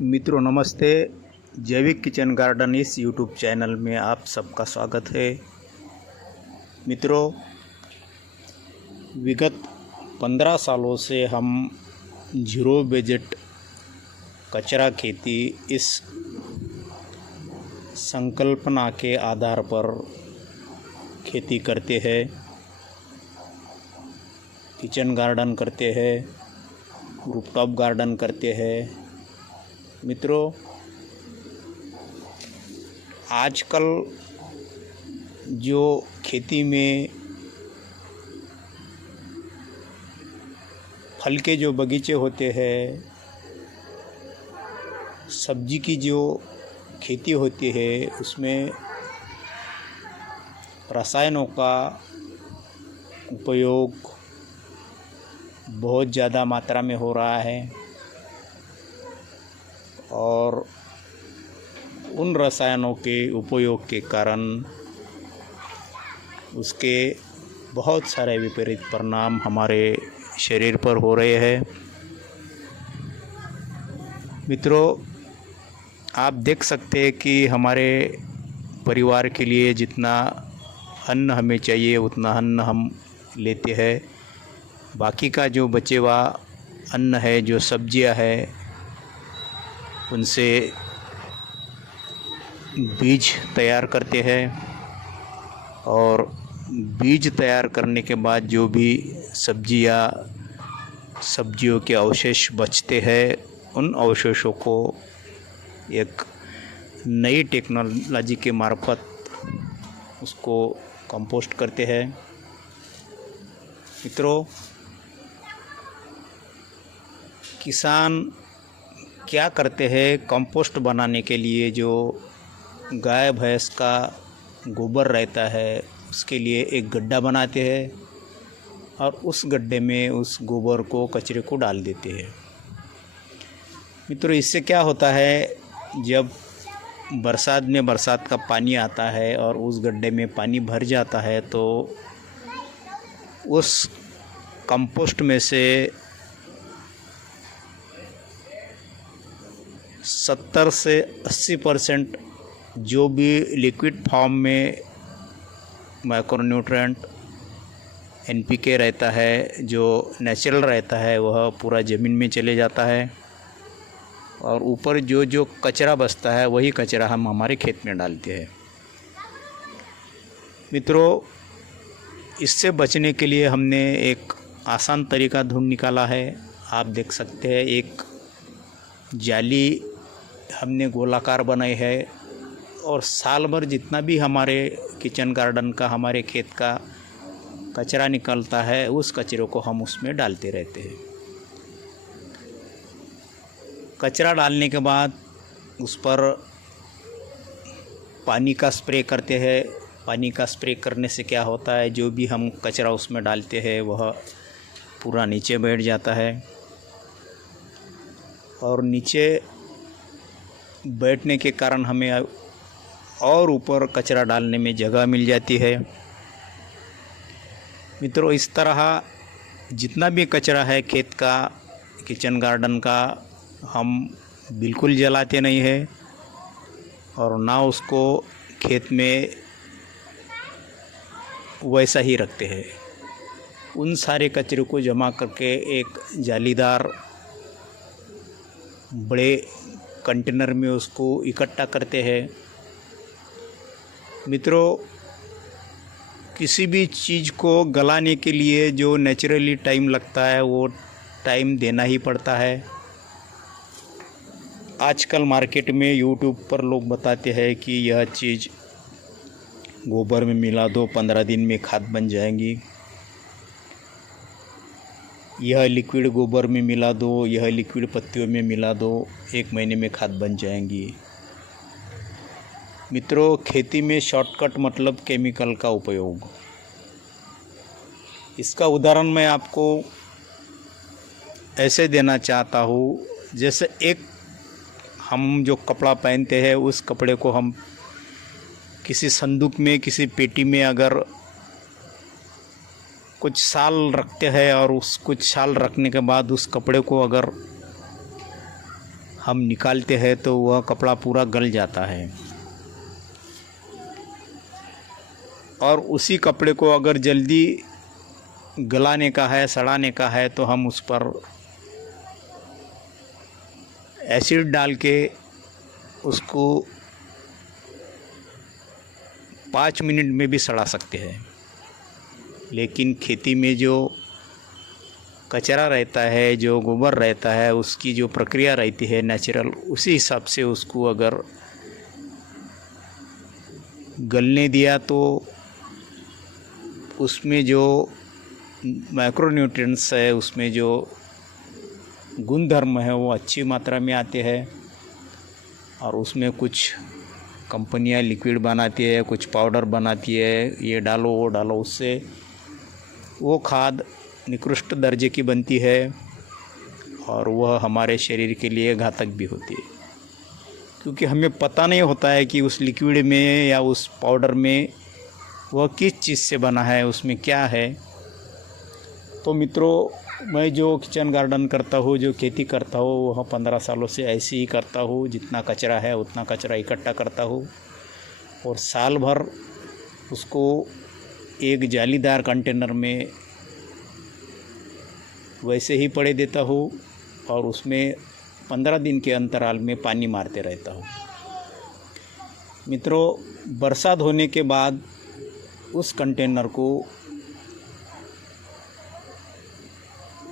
मित्रों नमस्ते। जैविक किचन गार्डन इस यूट्यूब चैनल में आप सबका स्वागत है। मित्रों, विगत 15 सालों से हम जीरो बजट कचरा खेती इस संकल्पना के आधार पर खेती करते हैं, किचन गार्डन करते हैं, रूफटॉप गार्डन करते हैं। मित्रों, आजकल जो खेती में फल के जो बगीचे होते हैं, सब्जी की जो खेती होती है, उसमें रसायनों का उपयोग बहुत ज़्यादा मात्रा में हो रहा है और उन रसायनों के उपयोग के कारण उसके बहुत सारे विपरीत परिणाम हमारे शरीर पर हो रहे हैं। मित्रों, आप देख सकते हैं कि हमारे परिवार के लिए जितना अन्न हमें चाहिए उतना अन्न हम लेते हैं। बाकी का जो बचे हुआ अन्न है, जो सब्जियां है, उनसे बीज तैयार करते हैं और बीज तैयार करने के बाद जो भी सब्जियों के अवशेष बचते हैं, उन अवशेषों को एक नई टेक्नोलॉजी के मार्फत उसको कंपोस्ट करते हैं। मित्रों, किसान क्या करते हैं, कंपोस्ट बनाने के लिए जो गाय भैंस का गोबर रहता है उसके लिए एक गड्ढा बनाते हैं और उस गड्ढे में उस गोबर को, कचरे को डाल देते हैं। मित्रों, इससे क्या होता है, जब बरसात का पानी आता है और उस गड्ढे में पानी भर जाता है तो उस कंपोस्ट में से 70 से 80% जो भी लिक्विड फॉर्म में माइक्रोन्यूट्रिएंट एनपीके रहता है, जो नेचुरल रहता है, वह पूरा ज़मीन में चले जाता है और ऊपर जो कचरा बचता है वही कचरा हम हमारे खेत में डालते हैं। मित्रों, इससे बचने के लिए हमने एक आसान तरीका ढूंढ निकाला है। आप देख सकते हैं, एक जाली हमने गोलाकार बनाई है और साल भर जितना भी हमारे किचन गार्डन का, हमारे खेत का कचरा निकलता है, उस कचरे को हम उसमें डालते रहते हैं। कचरा डालने के बाद उस पर पानी का स्प्रे करते हैं। पानी का स्प्रे करने से क्या होता है, जो भी हम कचरा उसमें डालते हैं वह पूरा नीचे बैठ जाता है और नीचे बैठने के कारण हमें और ऊपर कचरा डालने में जगह मिल जाती है। मित्रों, इस तरह जितना भी कचरा है खेत का, किचन गार्डन का, हम बिल्कुल जलाते नहीं हैं और ना उसको खेत में वैसा ही रखते हैं। उन सारे कचरे को जमा करके एक जालीदार बड़े कंटेनर में उसको इकट्ठा करते हैं। मित्रों, किसी भी चीज़ को गलाने के लिए जो नेचुरली टाइम लगता है वो टाइम देना ही पड़ता है। आजकल मार्केट में यूट्यूब पर लोग बताते हैं कि यह चीज़ गोबर में मिला दो, 15 दिन में खाद बन जाएंगी। यह लिक्विड गोबर में मिला दो, यह लिक्विड पत्तियों में मिला दो, 1 महीने में खाद बन जाएंगी। मित्रों, खेती में शॉर्टकट मतलब केमिकल का उपयोग। इसका उदाहरण मैं आपको ऐसे देना चाहता हूँ, जैसे एक हम जो कपड़ा पहनते हैं, उस कपड़े को हम किसी संदूक में, किसी पेटी में अगर कुछ साल रखते हैं और उस कुछ साल रखने के बाद उस कपड़े को अगर हम निकालते हैं तो वह कपड़ा पूरा गल जाता है। और उसी कपड़े को अगर जल्दी गलाने का है, सड़ाने का है, तो हम उस पर एसिड डाल के उसको 5 मिनट में भी सड़ा सकते हैं। लेकिन खेती में जो कचरा रहता है, जो गोबर रहता है, उसकी जो प्रक्रिया रहती है नेचुरल, उसी हिसाब से उसको अगर गलने दिया तो उसमें जो माइक्रोन्यूट्रिएंट्स है, उसमें जो गुणधर्म है वो अच्छी मात्रा में आते हैं। और उसमें कुछ कंपनियां लिक्विड बनाती है, कुछ पाउडर बनाती है, ये डालो वो डालो, उससे वो खाद निकृष्ट दर्जे की बनती है और वह हमारे शरीर के लिए घातक भी होती है, क्योंकि हमें पता नहीं होता है कि उस लिक्विड में या उस पाउडर में वह किस चीज़ से बना है, उसमें क्या है। तो मित्रों, मैं जो किचन गार्डन करता हूँ, जो खेती करता हूँ, वह 15 सालों से ऐसे ही करता हूँ। जितना कचरा है उतना कचरा इकट्ठा करता हूँ और साल भर उसको एक जालीदार कंटेनर में वैसे ही पड़े देता हूँ और उसमें 15 दिन के अंतराल में पानी मारते रहता हूँ। मित्रों, बरसात होने के बाद उस कंटेनर को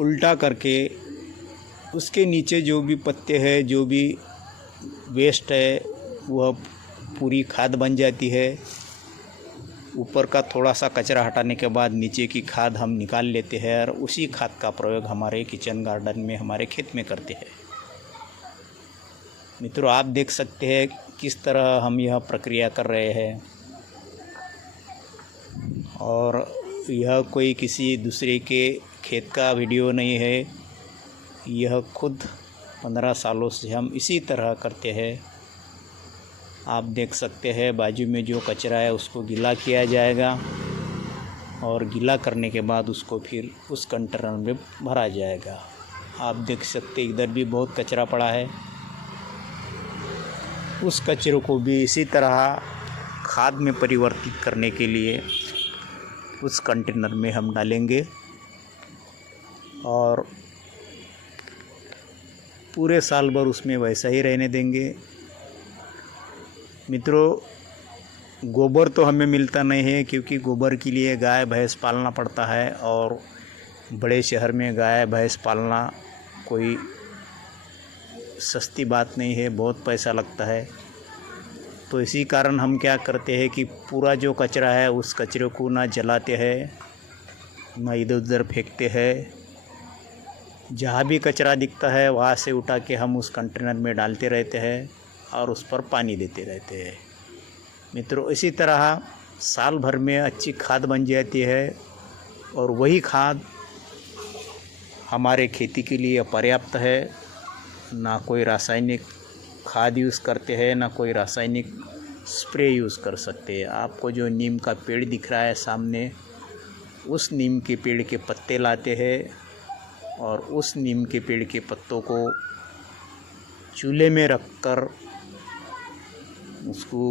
उल्टा करके उसके नीचे जो भी पत्ते हैं, जो भी वेस्ट है, वह पूरी खाद बन जाती है। ऊपर का थोड़ा सा कचरा हटाने के बाद नीचे की खाद हम निकाल लेते हैं और उसी खाद का प्रयोग हमारे किचन गार्डन में, हमारे खेत में करते हैं। मित्रों, आप देख सकते हैं किस तरह हम यह प्रक्रिया कर रहे हैं। और यह कोई किसी दूसरे के खेत का वीडियो नहीं है, यह खुद 15 सालों से हम इसी तरह करते हैं। आप देख सकते हैं बाजू में जो कचरा है उसको गीला किया जाएगा और गीला करने के बाद उसको फिर उस कंटेनर में भरा जाएगा। आप देख सकते इधर भी बहुत कचरा पड़ा है। उस कचरे को भी इसी तरह खाद में परिवर्तित करने के लिए उस कंटेनर में हम डालेंगे और पूरे साल भर उसमें वैसा ही रहने देंगे। मित्रों, गोबर तो हमें मिलता नहीं है, क्योंकि गोबर के लिए गाय भैंस पालना पड़ता है और बड़े शहर में गाय भैंस पालना कोई सस्ती बात नहीं है, बहुत पैसा लगता है। तो इसी कारण हम क्या करते हैं कि पूरा जो कचरा है उस कचरे को ना जलाते हैं, ना इधर उधर फेंकते हैं। जहाँ भी कचरा दिखता है वहाँ से उठा के हम उस कंटेनर में डालते रहते हैं और उस पर पानी देते रहते हैं। मित्रों, इसी तरह साल भर में अच्छी खाद बन जाती है और वही खाद हमारे खेती के लिए पर्याप्त है। ना कोई रासायनिक खाद यूज़ करते हैं, ना कोई रासायनिक स्प्रे यूज़ कर सकते हैं। आपको जो नीम का पेड़ दिख रहा है सामने, उस नीम के पेड़ के पत्ते लाते हैं और उस नीम के पेड़ के पत्तों को चूल्हे में रखकर उसको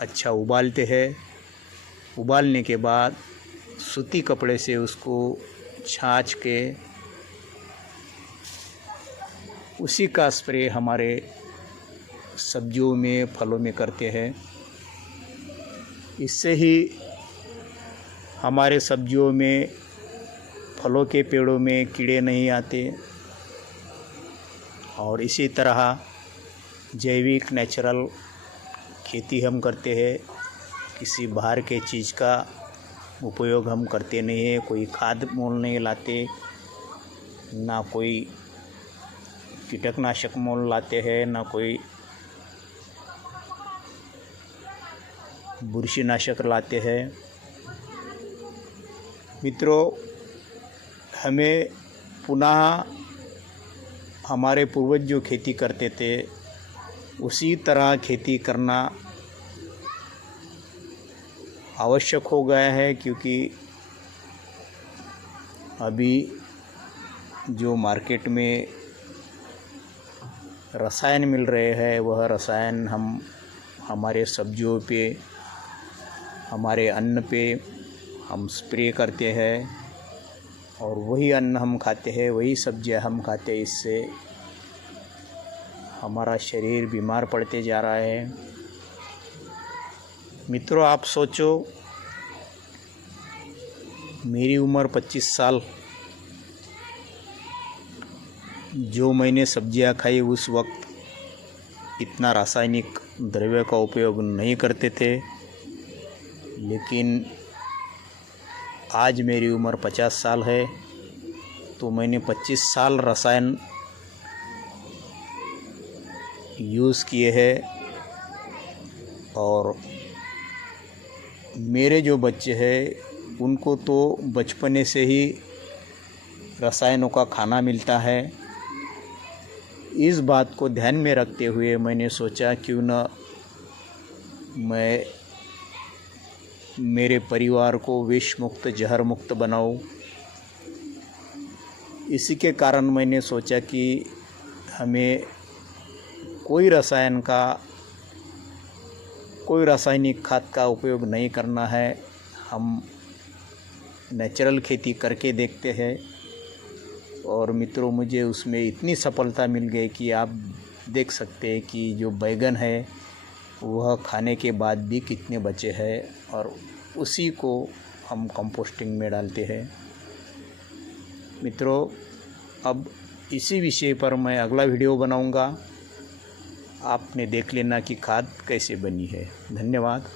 अच्छा उबालते हैं। उबालने के बाद सूती कपड़े से उसको छाछ के उसी का स्प्रे हमारे सब्जियों में, फलों में करते हैं। इससे ही हमारे सब्जियों में, फलों के पेड़ों में कीड़े नहीं आते और इसी तरह जैविक नेचुरल खेती हम करते हैं। किसी बाहर के चीज़ का उपयोग हम करते नहीं हैं, कोई खाद मोल नहीं लाते, ना कोई कीटनाशक मोल लाते हैं, ना कोई बुरशीनाशक लाते हैं। मित्रों, हमें पुनः हमारे पूर्वज जो खेती करते थे उसी तरह खेती करना आवश्यक हो गया है, क्योंकि अभी जो मार्केट में रसायन मिल रहे हैं वह रसायन हम हमारे सब्जियों पे, हमारे अन्न पे हम स्प्रे करते हैं और वही अन्न हम खाते हैं, वही सब्जियां हम खाते हैं। इससे हमारा शरीर बीमार पड़ते जा रहा है। मित्रों, आप सोचो, मेरी उम्र 25 साल, जो मैंने सब्जियां खाई उस वक्त इतना रासायनिक द्रव्य का उपयोग नहीं करते थे, लेकिन आज मेरी उम्र 50 साल है तो मैंने 25 साल रसायन यूज़ किए हैं। और मेरे जो बच्चे हैं उनको तो बचपने से ही रसायनों का खाना मिलता है। इस बात को ध्यान में रखते हुए मैंने सोचा क्यों न मैं मेरे परिवार को विष मुक्त, जहर मुक्त बनाऊं। इसी के कारण मैंने सोचा कि हमें कोई रासायनिक खाद का उपयोग नहीं करना है। हम नेचुरल खेती करके देखते हैं और मित्रों, मुझे उसमें इतनी सफलता मिल गई कि आप देख सकते हैं कि जो बैगन है वह खाने के बाद भी कितने बचे हैं और उसी को हम कंपोस्टिंग में डालते हैं। मित्रों, अब इसी विषय पर मैं अगला वीडियो बनाऊंगा। आपने देख लेना कि खाद कैसे बनी है। धन्यवाद।